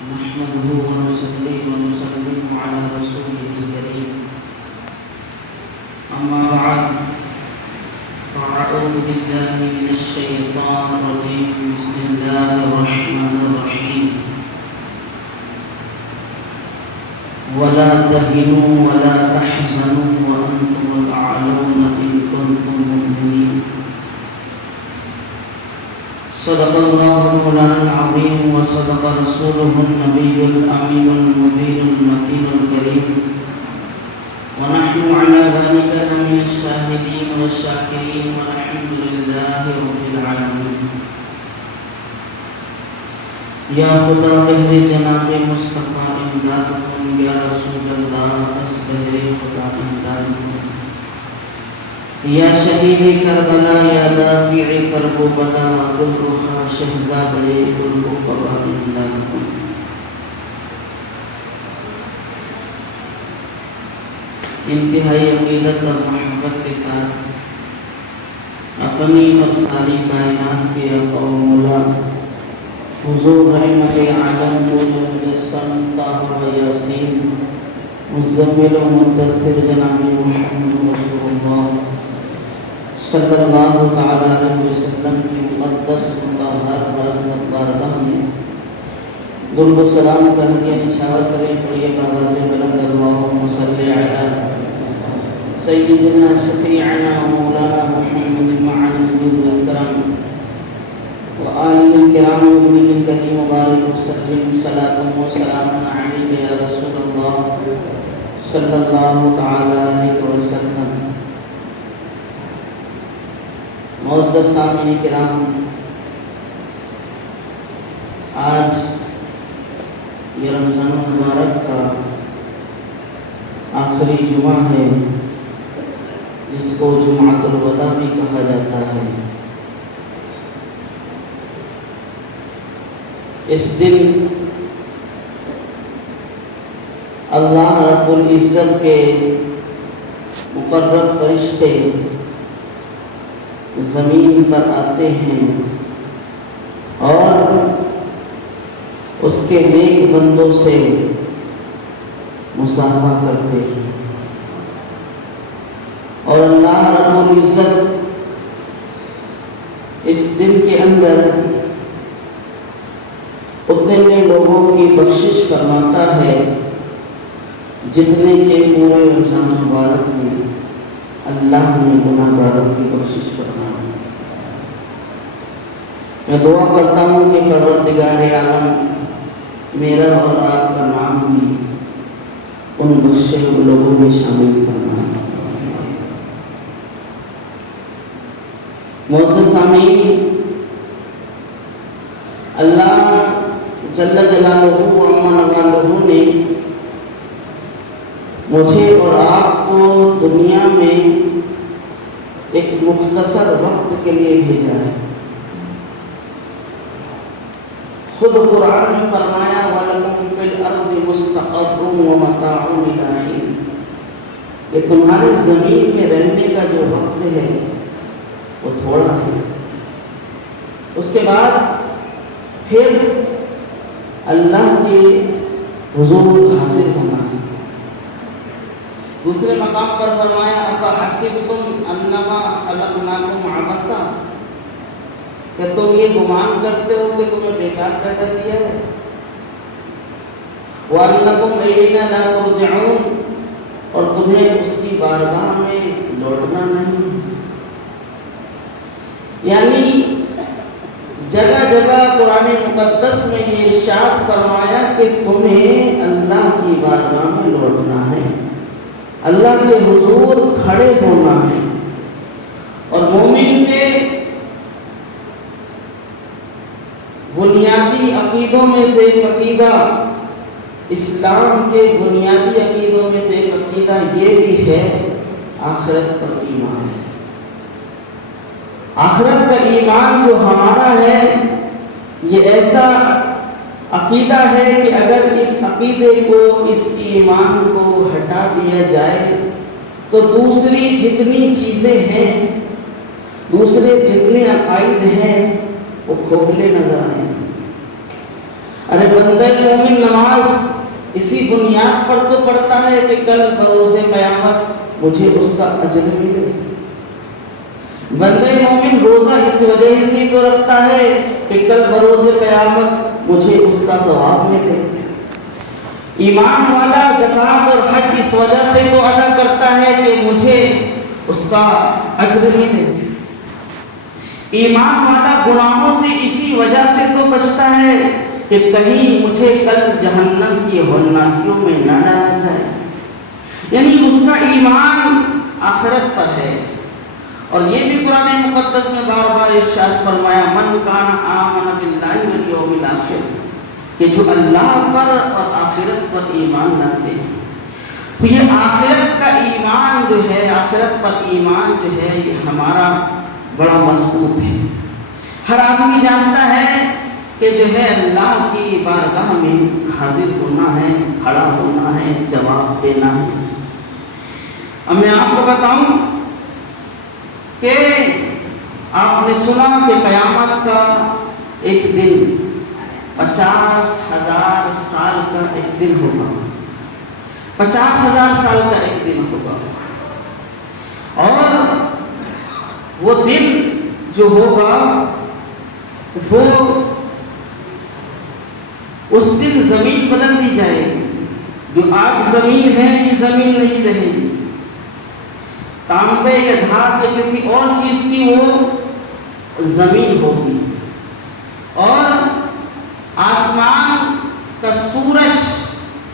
نحمده ونصلي ونسلم على رسوله الكريم أما بعد فأعوذ بالله من الشيطان الرجيم بسم الله الرحمن الرحيم ولا تهنوا ولا تحزنوا وأنتم الأعلون إن كنتم مؤمنين صدق الله مولانا العظيم وصدق رسوله النبي الأمين المبين المتين الكريم ونحن على ذلك من الشاهدين والشاكرين والحمد لله رب العالمين یا خدا بہر جناب مصطفیٰ امداد کن یا رسول اللہ اس بہر خدا امداد کن یا شہید کربلا یا دافع کرب و بلا گل رخا شہزاد گل و بلا امداد کن انتہائی عقیدت اور محبت کے ساتھ اپنی اور ساری کائنات کے آقا و مولا حضور رحمت عالم مجسم طاہر و یاسین مزمل و مدثر جناب محمد رسول اللہ صلی اللہ تعالی علیہ وسلم کی مقدس مطہر عظمت بارگاہ میں درود و سلام کر کے نشاور کریں پڑھیے باواز بلند اللہم صلی علی سیدنا شفیعنا مولانا محمد مع الجود والکرام وآلہ الکرام وابن الکریم مبارک وسلم صلاة و سلام علیک یا رسول اللہ صلی اللہ تعالی علیہ وسلم. معزز سامعین کرام، آج یہ رمضان المبارک کا آخری جمعہ ہے جس کو جمعۃ الوداع بھی کہا جاتا ہے. اس دن اللہ رب العزت کے مقرر فرشتے زمین پر آتے ہیں اور اس کے نیک بندوں سے مصافحہ کرتے ہیں، اور اللہ رب العزت اس دن کے اندر اتنے لوگوں کی بخشش فرماتا ہے جتنے کے پورے رمضان مبارک میں اللہ نے گناہ گاروں کی بخشش فرمائی. میں دعا کرتا ہوں کہ پروردگار عالم میرا اور آپ کا نام بھی ان بخشے ہوئے لوگوں میں شامل فرمائے. معزز سامعین، اللہ جل جلالہ و عظم جلالہ نے مجھے اور آپ کو دنیا میں ایک مختصر وقت کے لیے بھیجا ہے. خود قرآن میں فرمایا وَلَكُمْ فِي الْأَرْضِ مُسْتَقَرٌّ وَمَتَاعٌ إِلَىٰ حِينٍ، کہ تمہاری زمین میں رہنے کا جو وقت ہے وہ تھوڑا ہے، اس کے بعد پھر اللہ کے حضور حاصل ہونا ہے. دوسرے مقام پر فرمایا اَفَحَسِبْتُمْ أَنَّمَا خَلَقْنَاكُمْ عَبَثًا، کہ تم یہ گمان کرتے ہو کہ تمہیں بیکار پیدا کیا ہے. وَأَنَّكُمْ إِلَيْنَا لَا تُرْجَعُونَ، اور تمہیں اس کی بارگاہ میں لوٹنا نہیں. یعنی جگہ جگہ قرآن مقدس میں یہ ارشاد فرمایا کہ تمہیں اللہ کی بارگاہ میں لوٹنا ہے، اللہ کے حضور کھڑے ہونا ہے. اور مومن کے بنیادی عقیدوں میں سے ایک عقیدہ، اسلام کے بنیادی عقیدوں میں سے ایک عقیدہ یہ بھی ہے آخرت پر ایمان ہے. آخرت کا ایمان جو ہمارا ہے یہ ایسا عقیدہ ہے کہ اگر اس عقیدے کو، اس ایمان کو ہٹا دیا جائے تو دوسری جتنی چیزیں ہیں، دوسرے جتنے عقائد ہیں وہ کھوکھلے نظر آئیں. ارے بندہ مومن نماز اسی بنیاد پر تو پڑھتا ہے کہ کل بروز قیامت مجھے اس کا اجر ملے. بندہ مومن روزہ اس وجہ سے تو رکھتا ہے کہ کل بروز قیامت مجھے اس کا ثواب ملے. ایمان والا زکات اور حج اس وجہ سے تو ادا کرتا ہے کہ مجھے اس کا اجر ملے. ایمان والا گناہوں سے اسی وجہ سے تو بچتا ہے کہ کہیں مجھے کل جہنم کی ہولناکیوں میں نہ ڈالا جائے. یعنی اس کا ایمان آخرت پر ہے. اور یہ بھی قرآن مقدس میں بار بار ارشاد فرمایا من کان آمن باللہ والیوم الآخر، کہ جو اللہ پر اور آخرت پر ایمان رکھتے ہیں. تو یہ آخرت کا ایمان جو ہے، آخرت پر ایمان جو ہے، یہ ہمارا بڑا مضبوط ہے. ہر آدمی جانتا ہے کہ جو ہے اللہ کی بارگاہ میں حاضر ہونا ہے، کھڑا ہونا ہے، جواب دینا ہے. اب میں آپ کو بتاؤں کہ آپ نے سنا کہ قیامت کا ایک دن 50,000 سال کا ایک دن ہوگا. 50,000 سال کا ایک دن ہوگا. اور وہ دن جو ہوگا وہ اس دن زمین بدل دی جائے گی. جو آج زمین ہے یہ زمین نہیں رہے گی. تانبے یا دھات یا کسی اور چیز کی وہ زمین ہوگی. اور آسمان کا سورج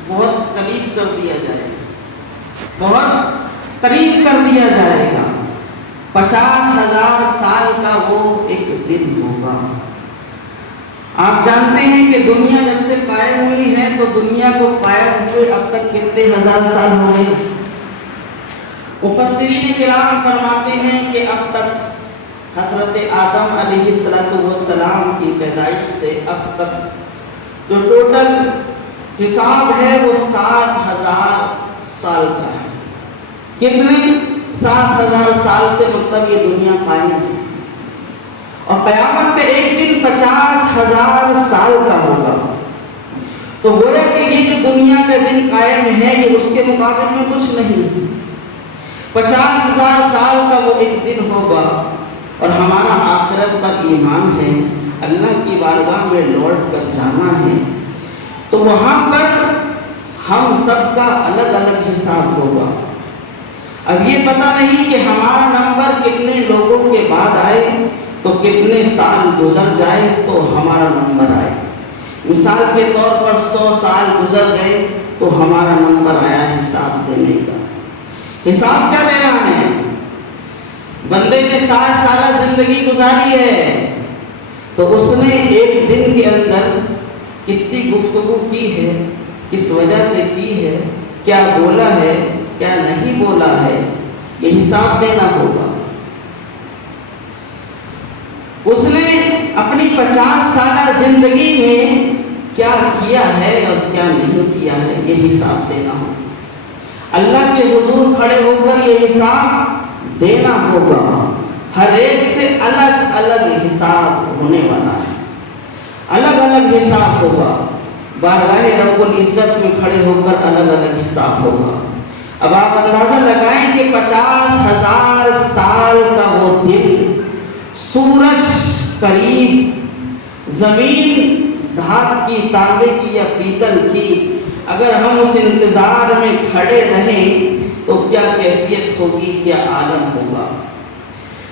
بہت قریب کر دیا جائے گا، بہت قریب کر دیا جائے گا. 50,000 سال کا وہ ایک دن ہوگا. آپ جانتے ہیں کہ دنیا جب سے قائم ہوئی ہے تو دنیا کو قائم ہوئے اب تک کتنے ہزار سال ہو گئے. مفسرین کرام فرماتے ہیں کہ اب تک حضرت آدم علیہ السلام کی پیدائش سے اب تک جو ٹوٹل حساب ہے وہ 7,000 سال کا ہے. کتنے؟ 7,000 سال سے مطلب یہ دنیا قائم ہے. اور قیامت کا ایک دن 50,000 سال کا ہوگا. تو گویا کہ یہ جو دنیا کا دن قائم ہے یہ اس کے مقابلے میں کچھ نہیں. 50,000 سال کا وہ ایک دن ہوگا. اور ہمارا آخرت پر ایمان ہے، اللہ کی بارگاہ میں لوٹ کر جانا ہے. تو وہاں پر ہم سب کا الگ الگ حساب ہوگا. اب یہ پتہ نہیں کہ ہمارا نمبر کتنے لوگوں کے بعد آئے، تو کتنے سال گزر جائے تو ہمارا نمبر آئے. مثال کے طور پر 100 سال گزر گئے تو ہمارا نمبر آیا حساب دینے کا. حساب کیا دینا ہے؟ بندے نے 60 سالہ زندگی گزاری ہے تو اس نے ایک دن کے اندر کتنی گفتگو کی ہے، کس وجہ سے کی ہے، کیا بولا ہے، کیا نہیں بولا ہے، یہ حساب دینا ہوگا. اس نے اپنی 50 سالہ زندگی میں کیا کیا ہے اور کیا نہیں کیا ہے، یہ حساب دینا ہوگا. اللہ کے حضور کھڑے ہو کر یہ حساب دینا ہوگا. ہر ایک سے الگ الگ حساب ہونے والا ہے، الگ الگ حساب ہوگا. بارگاہ رب العزت میں کھڑے ہو کر الگ الگ حساب ہوگا. اب آپ اندازہ لگائیں کہ 50,000 سال کا وہ دن، سورج قریب، زمین دھات کی، تانبے کی یا پیتل کی، اگر ہم اس انتظار میں کھڑے رہیں تو کیا کیفیت ہوگی، کیا عالم ہوگا.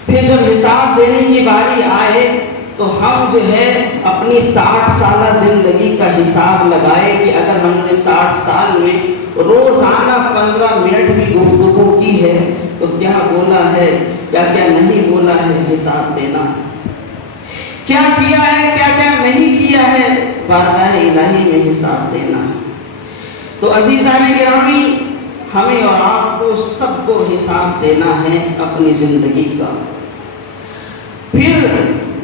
پھر جب حساب دینے کی باری آئے تو ہم جو ہے اپنی 60 سالہ زندگی کا حساب لگائے کہ اگر ہم نے 60 سال میں روزانہ 15 منٹ بھی گفتگو کی ہے تو کیا بولا ہے، کیا کیا نہیں بولا ہے، حساب دینا. کیا کیا ہے، کیا کیا نہیں کیا ہے، بارگاہ الہی میں حساب دینا. تو عزیزان گرامی، ہمیں اور آپ کو سب کو حساب دینا ہے اپنی زندگی کا. پھر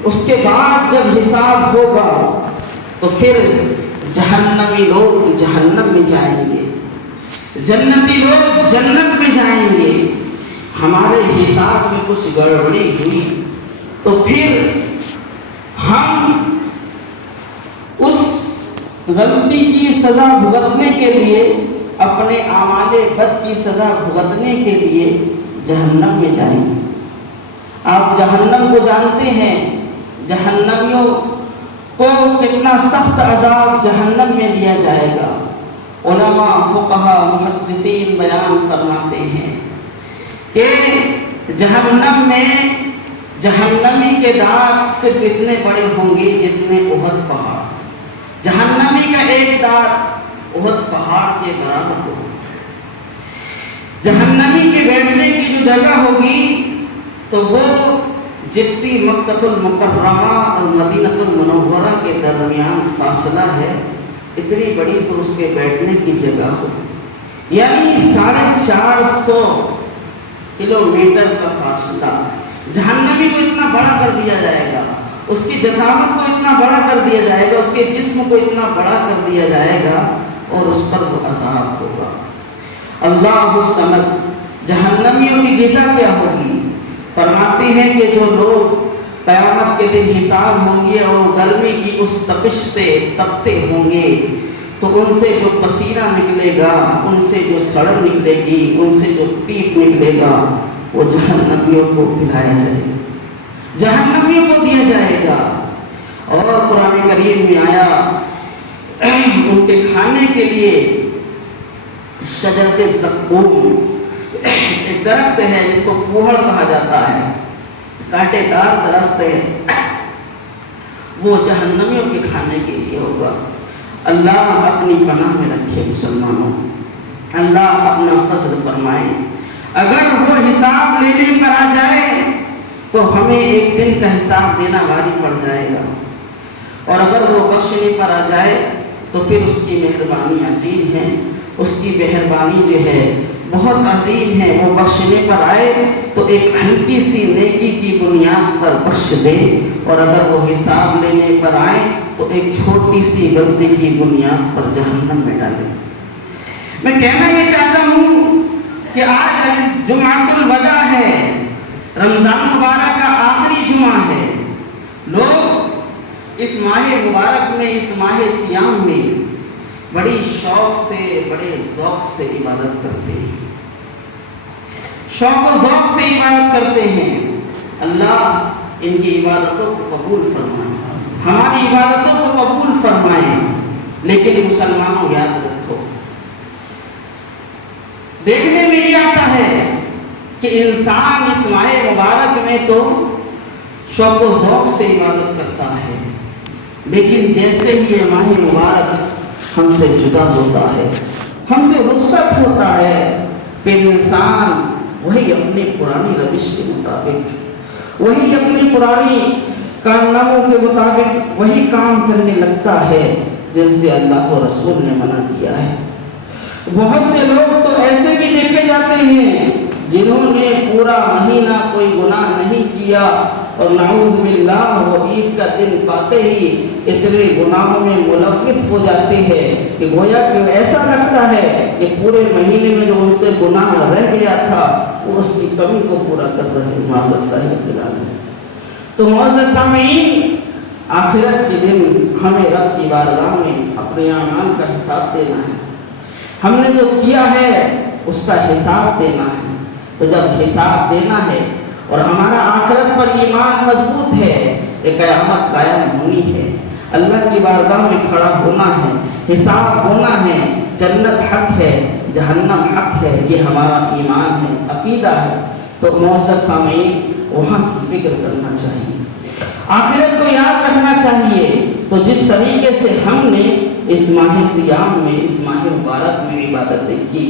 اس کے بعد جب حساب ہوگا تو پھر جہنمی لوگ جہنم میں جائیں گے، جنتی لوگ جنت میں جائیں گے. ہمارے حساب میں کچھ گڑبڑی ہوئی تو پھر ہم اس غلطی کی سزا بھگتنے کے لیے، اپنے اعمال بد کی سزا بھگتنے کے لیے جہنم میں جائیں گے۔ آپ جہنم کو جانتے ہیں، جہنمیوں کو کتنا سخت عذاب جہنم میں دیا جائے گا۔ علماء، فقہا، محدثین بیان فرماتے ہیں کہ جہنم میں جہنمی کے دانت صرف اتنے بڑے ہوں گے جتنے احد پہاڑ۔ جہنمی کا ایک دانت احد پہاڑ کے برابر ہوگا۔ جہنمی کے بیٹھنے کی جو جگہ ہوگی تو وہ جتنی مکۃ المکرمہ اور مدینہ المنورہ کے درمیان فاصلہ ہے، اتنی بڑی تو اس کے بیٹھنے کی جگہ ہوگی، یعنی 450 کلومیٹر کا فاصلہ۔ جہنمی کو اتنا بڑا کر دیا جائے گا، اس کی جسامت کو اتنا بڑا کر دیا جائے گا، اس کے جسم کو اتنا بڑا کر دیا جائے گا اور اس پر وہ عذاب ہوگا۔ اللہ الصمد۔ جہنمیوں کی غذا کیا ہوگی؟ فرماتے ہیں کہ جو لوگ قیامت کے دن حساب ہوں گے اور گرمی کی اس تپش سے تپتے ہوں گے تو ان سے جو پسینہ نکلے گا، ان سے جو سڑن نکلے گی، ان سے جو پیپ نکلے گا، وہ جہنمیوں کو پلایا جائے گا، جہنمیوں کو دیا جائے گا۔ اور قرآن کریم میں آیا ان کے کھانے کے لیے شجرۃ زقوم، ایک درخت ہے جس کو کوہڑ کہا جاتا ہے، کانٹے دار درخت ہے، وہ جہنمیوں کے کھانے کے لیے ہوگا۔ اللہ اپنی پناہ میں رکھے مسلمانوں، اللہ اپنا فضل فرمائے۔ اگر وہ حساب لینے پر آ جائے تو ہمیں ایک دن کا حساب دینا بھاری پڑ جائے گا، اور اگر وہ بخشنے پر آ جائے تو پھر اس کی مہربانی عظیم ہے، اس کی مہربانی جو ہے بہت عظیم ہے۔ وہ بخشنے پر آئے تو ایک ہلکی سی نیکی کی بنیاد پر بخش دے، اور اگر وہ حساب لینے پر آئے تو ایک چھوٹی سی غلطی کی بنیاد پر جہنم میں ڈالے۔ میں کہنا یہ چاہتا ہوں کہ آج جمعۃ الوداع ہے، رمضان مبارک کا آخری جمعہ ہے۔ لوگ اس ماہ مبارک میں، اس ماہ صیام میں بڑی شوق سے، بڑے ذوق سے عبادت کرتے ہیں، شوق و ذوق سے عبادت کرتے ہیں۔ اللہ ان کی عبادتوں کو قبول فرمائے، ہماری عبادتوں کو قبول فرمائے۔ لیکن مسلمانوں یاد رکھو، دیکھنے میں یہ آتا ہے کہ انسان اس ماہ مبارک میں تو شوق و ذوق سے عبادت کرتا ہے، لیکن جیسے ہی یہ ماہ مبارک ہم سے جدا ہوتا ہے، ہم سے رخصت ہوتا ہے، پھر انسان وہی اپنی پرانی روش کے مطابق، وہی اپنی پرانی کارناموں کے مطابق وہی کام کرنے لگتا ہے جن سے اللہ و رسول نے منع کیا ہے۔ بہت سے لوگ تو ایسے بھی دیکھے جاتے ہیں جنہوں نے پورا مہینہ کوئی گناہ نہیں کیا، اور نعوذ باللہ وہ عید کا دن پاتے ہی اتنے گناہوں میں ملوث ہو جاتے ہیں کہ گویا کہ ایسا لگتا ہے کہ پورے مہینے میں جو ان سے گناہ رہ گیا تھا وہ اس کی کمی کو پورا کر رہے ہیں، معذرت ہے۔ تو معزز سامعین، آخرت کے دن ہمیں رب کی بارگاہ میں اپنے اعمال کا حساب دینا ہے، ہم نے جو کیا ہے اس کا حساب دینا ہے۔ تو جب حساب دینا ہے اور ہمارا آخرت پر ایمان مضبوط ہے کہ قیامت قائم ہونی ہے، اللہ کی بارگاہ میں کھڑا ہونا ہے، حساب ہونا ہے، جنت حق ہے، جہنم حق ہے، یہ ہمارا ایمان ہے، عقیدہ ہے، تو معزز سامعین وہاں کی فکر کرنا چاہیے، آخرت کو یاد رکھنا چاہیے۔ تو جس طریقے سے ہم نے اس ماہ صیام میں، اس ماہ مبارک میں عبادتیں کی،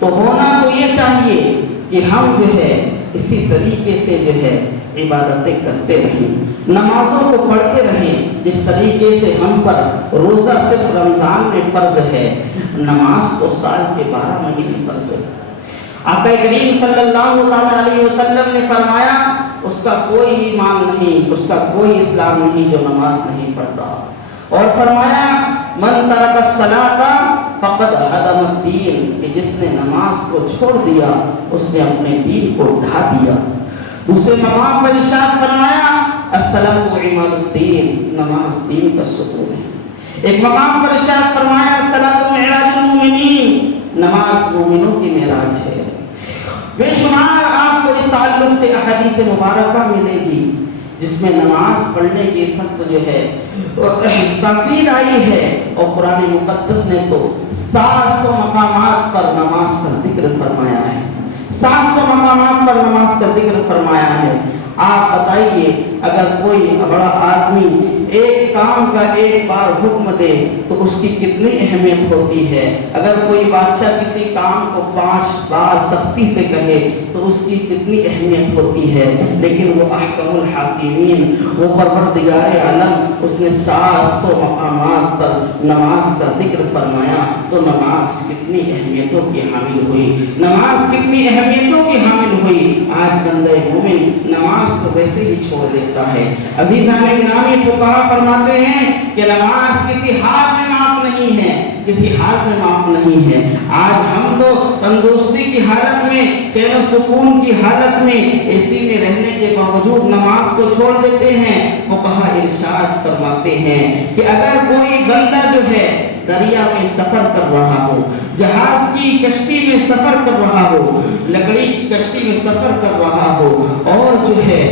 تو ہونا تو یہ چاہیے کہ ہم جو ہے اسی طریقے سے جو ہے عبادتیں کرتے رہیں، نمازوں کو پڑھتے رہیں جس طریقے سے ہم پر روزہ صرف رمضان میں فرض ہے، نماز تو سال کے 12 مہینے فرض ہے۔ آقا کریم صلی اللہ علیہ وسلم نے فرمایا اس کا کوئی ایمان نہیں، اس کا کوئی اسلام نہیں جو نماز نہیں پڑھتا، اور فرمایا من ترک الصلاۃ فقد ہدم الدین، کہ جس نے نماز کو چھوڑ دیا اس نے اپنے دین کو ڈھا دیا۔ دوسرے مقام پر ارشاد فرمایا الصلاۃ عماد الدین، نماز دین کا ستون ہے۔ ایک مقام پر ارشاد فرمایا صلاۃ معراج المومنین، نماز مومنوں کی معراج ہے۔ بے شمار آپ کو اس تعلق سے احادیث مبارکہ ملے گی جس میں نماز پڑھنے کی فضل جو ہے تاکید آئی ہے، اور قرآن مقدس نے تو 700 مقامات پر نماز کا ذکر فرمایا ہے، 700 مقامات پر نماز کا ذکر فرمایا ہے۔ آپ بتائیے اگر کوئی بڑا آدمی ایک کام کا ایک بار حکم دے تو اس کی کتنی اہمیت ہوتی ہے، اگر کوئی بادشاہ کسی کام کو 5 بار سختی سے کہے تو اس کی کتنی اہمیت ہوتی ہے، لیکن وہ احکم الحاکمین، وہ پروردگار عالم، اس نے 700 مقامات پر نماز کا ذکر فرمایا، تو نماز کتنی اہمیتوں کی حامل ہوئی، نماز کتنی اہمیتوں کی حامل ہوئی۔ آج بندہ مومن نماز کو ویسے ہی چھوڑ دیتا ہے۔ عزیزان گرامی، فقہا فرماتے ہیں کہ نماز کسی حال میں معاف نہیں ہے، کسی حال میں معاف نہیں ہے۔ آج ہم تو تندرستی کی حالت میں، چین و سکون کی حالت میں، اے سی میں رہنے کے باوجود نماز کو چھوڑ دیتے ہیں۔ فقہا ارشاد فرماتے ہیں کہ اگر کوئی بندہ جو ہے دریا میں سفر کر رہا ہو، جہاز کی کشتی میں سفر کر رہا ہو، لکڑی کی کشتی میں سفر کر رہا ہو، اور جو ہے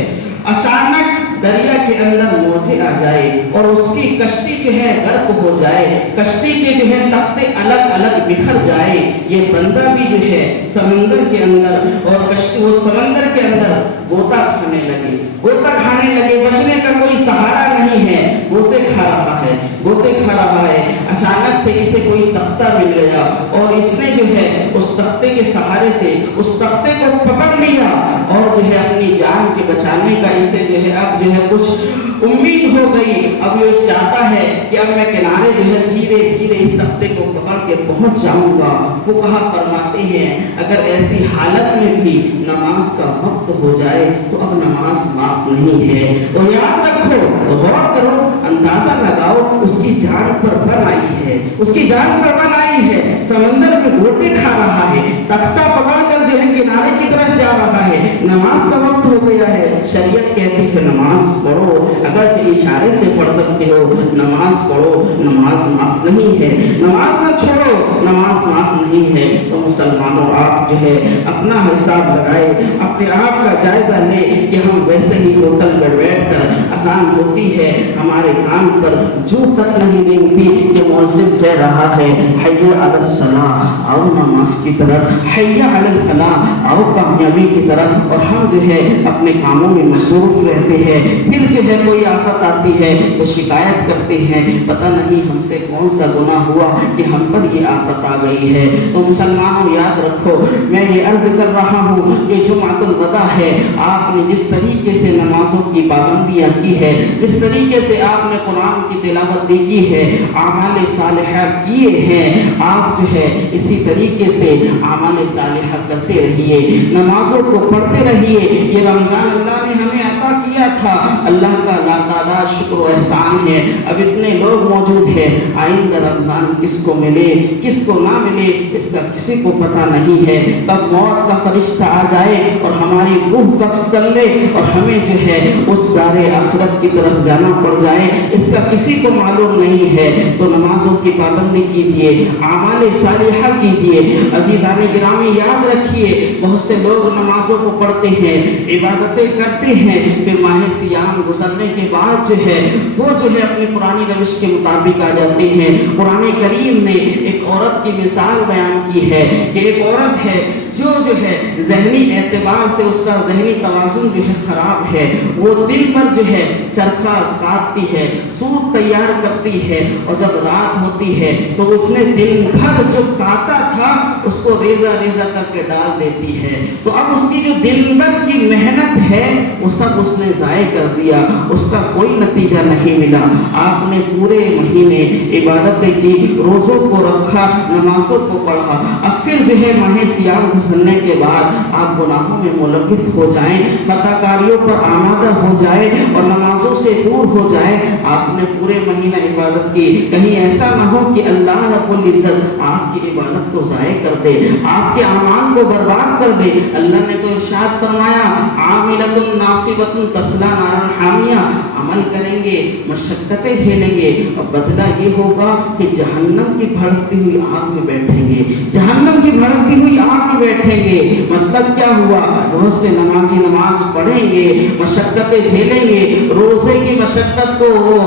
اچانک دریا کے اندر موجے آ جائے اور اس کی کشتی جو ہے غرق ہو جائے، کشتی کے جو ہے تختے الگ الگ بکھر جائے، یہ بندہ بھی جو ہے سمندر کے اندر اور کشتی وہ سمندر کے اندر غوطہ کھانے لگے، غوطہ کھانے لگے، بچنے کا کوئی سہارا نہیں ہے، غوطے کھا رہا ہے، غوطے کھا رہا ہے۔ اچانک سے اسے کوئی تختہ مل گیا اور اس نے جو ہے اس تختے کے سہارے سے اس تختے کو پکڑ لیا، اور جو ہے اپنی جان کے بچانے کا اسے جو ہے اب جو ہے کچھ امید ہو گئی۔ اب یہ چاہتا ہے کہ اب میں کنارے جو ہے دھیرے دھیرے اس تختے کو پکڑ کے پہنچ جاؤں گا۔ وہ کہا فرماتے ہیں اگر ایسی حالت میں بھی نماز کا وقت ہو جائے تو اب نماز معاف نہیں ہے۔ اور یاد رکھو، غور کرو، اندازہ لگاؤ، اس کی جان پر بن آئی ہے، اس کی جان پر بن آئی ہے، سمندر میں غوطے کھا رہا ہے، تختہ پکڑ کر جو ہے کنارے کی طرف جا رہا ہے، نماز کا وقت ہو گیا ہے۔ شریعت کہتی ہے نماز پڑھو، اگر اشارے سے پڑھ سکتے ہو نماز پڑھو، نماز معاف نہیں ہے، نماز نہ چھوڑو، نماز معاف نہیں ہے۔ تو مسلمانوں آپ جو ہے اپنا حساب لگائے، اپنے آپ کا جائزہ لے کہ ہم ویسے ہی ہوٹل پر بیٹھ کر آسان ہوتی ہے ہمارے کام پر جو تک نہیں دیکھتی کہ مؤذن کہہ رہا ہے حی علی الصلاۃ، آؤ نماز کی طرف، حی علی الفلاح، آؤ کامیابی کی طرف، اور ہم جو ہے اپنے کاموں میں مصروف رہتے ہیں۔ پھر جو ہے کوئی آفت آتی ہے تو شکایت کرتے ہیں پتہ نہیں ہم سے کون سا گناہ ہوا کہ ہم پر یہ آفت آ گئی ہے۔ تو مسلمانوں یاد رکھو، میں یہ عرض کر رہا ہوں کہ جمعۃ الوداع ہے، آپ نے جس طریقے سے نمازوں کی پابندیاں کی ہے، جس طریقے سے آپ نے قرآن کی تلاوت کی ہے، اعمال صالحہ کیے ہیں، آپ جو ہے اسی طریقے سے اعمال صالحہ کرتے رہیے، نمازوں کو پڑھتے رہیے۔ یہ رمضان اللہ نے ہمیں عطا کیا تھا، اللہ کا لاتعداد شکر و احسان ہے۔ اب اتنے لوگ موجود ہیں، آئندہ رمضان کس کو ملے کس کو نہ ملے اس کا کسی کو پتہ نہیں ہے، کب موت کا فرشتہ آ جائے اور ہماری روح قبض کر لے اور ہمیں جو ہے اس دار آخرت کی طرف جانا پڑ جائے، اس کا کسی کو معلوم نہیں ہے۔ تو نمازوں کی پابندی کیجیے، اعمال صالحہ کیجیے۔ عزیزان گرامی یاد رکھیے، بہت سے لوگ نمازوں کو پڑھتے ہیں، عبادتیں کرتے ہیں، پھر ماہ سیام گزرنے کے بعد جو ہے وہ جو ہے اپنی پرانی روش کے مطابق آ جاتے ہیں۔ قرآن کریم نے ایک عورت کی مثال بیان کی ہے کہ ایک عورت ہے جو ہے ذہنی اعتبار سے اس کا ذہنی توازن جو ہے خراب ہے، وہ دن بھر جو ہے چرخہ کاٹتی ہے، سوت تیار کرتی ہے، اور جب رات ہوتی ہے تو اس نے دن بھر جو کاٹا تھا اس کو ریزہ ریزہ کر کے ڈال دیتی ہے، تو اب اس کی جو دن بھر کی محنت ہے وہ سب اس نے ضائع کر دیا، اس کا کوئی نتیجہ نہیں ملا۔ آپ نے پورے مہینے عبادتیں کی، روزوں کو رکھا، نمازوں کو پڑھا، اب پھر جو ہے ماہ سیام گزرنے کے بعد آپ گناہوں میں ملوث ہو جائیں، خطا کاریوں پر آمادہ ہو جائے اور نمازوں سے دور ہو جائے۔ آپ نے پورے مہینہ عبادت کی، کہیں ایسا نہ ہو کہ اللہ رب العزت آپ کی عبادت کو ضائع کر کر دے، آپ کے اعمال کو برباد کر دے۔ اللہ نے تو ارشاد فرمایا عاملۃ ناصبۃ تصلی نارا حامیہ، عمل کریں گے، مشقتیں جھیلیں گے اور بدلہ یہ ہوگا کہ جہنم کی بھڑکتی ہوئی آگ میں بیٹھیں گے، جہنم کی بھڑکتی ہوئی آگ میں بیٹھیں گے۔ مطلب کیا ہوا؟ بہت سے نمازی نماز پڑھیں گے، مشقتیں جھیلیں گے، روزے کی مشقت کو وہ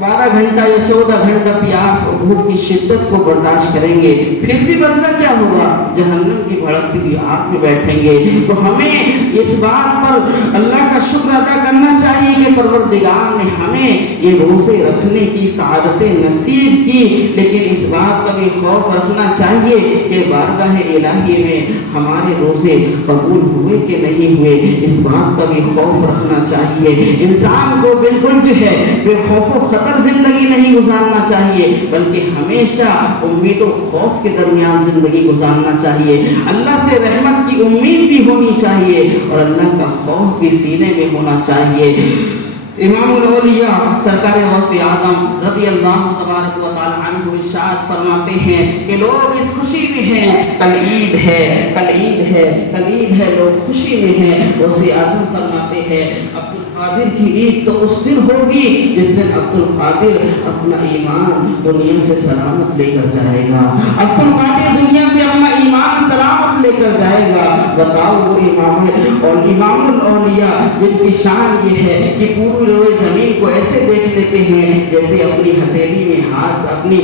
12 گھنٹہ یا 14 گھنٹہ پیاس اور بھوک کی شدت کو برداشت کریں گے، پھر بھی بدلہ کیا ہوگا؟ جہنم کی بھڑکتی ہوئی آگ میں بیٹھیں گے۔ تو ہمیں اس بات پر اللہ کا شکر ادا کرنا چاہیے کہ پروردگار نے ہمیں یہ روزے رکھنے کی سعادتیں نصیب کی، لیکن اس بات کا بھی خوف رکھنا چاہیے کہ بارگاہ الہی میں ہمارے روزے قبول ہوئے کہ نہیں ہوئے، اس بات کا بھی خوف رکھنا چاہیے۔ انسان کو بالکل جو ہے بے خوف و خطر زندگی نہیں گزارنا چاہیے، بلکہ ہمیشہ امید و خوف کے درمیان زندگی گزارنا چاہیے۔ اللہ سے رحمت کی امید بھی ہونی چاہیے اور اللہ کا خوف بھی سینے میں ہونا چاہیے۔ امام الاولیاء سرکار وقت آدم رضی اللہ تبارک و تعالی عنہ ارشاد فرماتے ہیں کہ لوگ اس خوشی میں ہیں، کل عید ہے، کل عید ہے، کل عید ہے، لوگ خوشی میں ہیں۔ غوث اعظم فرماتے ہیں عبد القادر کی عید تو اس دن ہوگی جس دن عبد القادر اپنا ایمان دنیا سے سلامت لے کر جائے گا، عبد القادر دنیا سے اپنا ایمان سلامت لے کر جائے گا۔ بتاؤ وہ امام الاولیاء جن کی شان یہ ہے کہ پوری روئے زمین کو ایسے دیکھ لیتے ہیں جیسے اپنی ہتھیلی میں ہاتھ، اپنی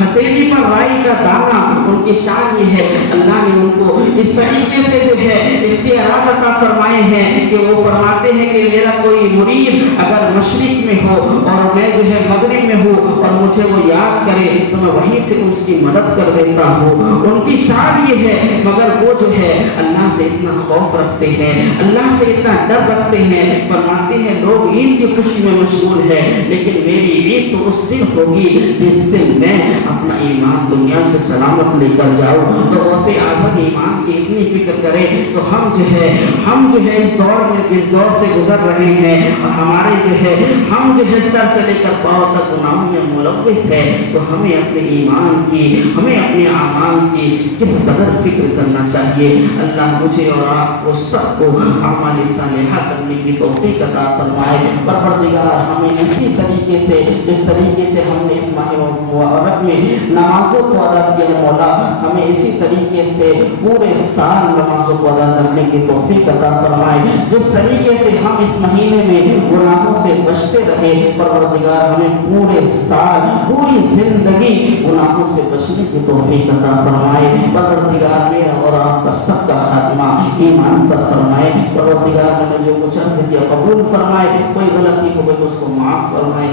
ہتھیلی پر رائی کا دانہ، ان کی شان یہ ہے۔ اللہ نے ان کو اس طریقے سے جو ہے اختیارات عطا فرمائے ہیں کہ وہ فرماتے ہیں کہ میرا کوئی مرید اگر مشرق میں ہو اور میں جو ہے مغرب میں ہوں اور مجھے وہ یاد کرے تو میں وہیں سے اس کی مدد کر دیتا ہوں۔ ان کی شان یہ ہے، مگر وہ جو ہے اللہ سے اتنا خوف رکھتے ہیں، اللہ سے اتنا ڈر رکھتے ہیں، فرماتے ہیں لوگ عید کی خوشی میں مشغول ہے لیکن میری عید تو اس دن ہوگی جس دن میں اپنا ایمان دنیا سے سلامت لے کر جاؤں۔ تو غوث اعظم ایمان کی اتنی فکر کرے تو ہم جو ہے اس دور میں جس دور سے گزر رہے ہیں اور ہمارے جو ہے ہم جو ہے سر سے لے کر پاؤں تک گناہوں میں ملوث ہے، تو ہمیں اپنے ایمان کی، ہمیں اپنے اعمال کی کس قدر فکر کرنا چاہیے۔ اللہ مجھے اور آپ کو سب کو اعمال صالحہ کرنے کی توفیق عطا فرمائے۔ پروردگار ہمیں اسی طریقے سے جس طریقے سے ہم نے اس ماہ مبارک میں نمازوں کو ادا کیا ہے، مولا ہمیں اسی طریقے سے پورے سال نمازوں کو ادا کرنے کی توفیق عطا فرمائے۔ جس طریقے سے ہم اس مہینے میں گناہوں سے بچتے رہے، پروردگار ہمیں پورے سال پوری زندگی گناہوں سے بچنے کی توفیق عطا فرمائے۔ پروردگار میرا اور آپ کا سب کا خاتمہ ایمان پر فرمائے۔ پروردگار نے جو کچھ عرض کیا قبول فرمائے، کوئی غلطی ہو گئی تو اس کو معاف فرمائے۔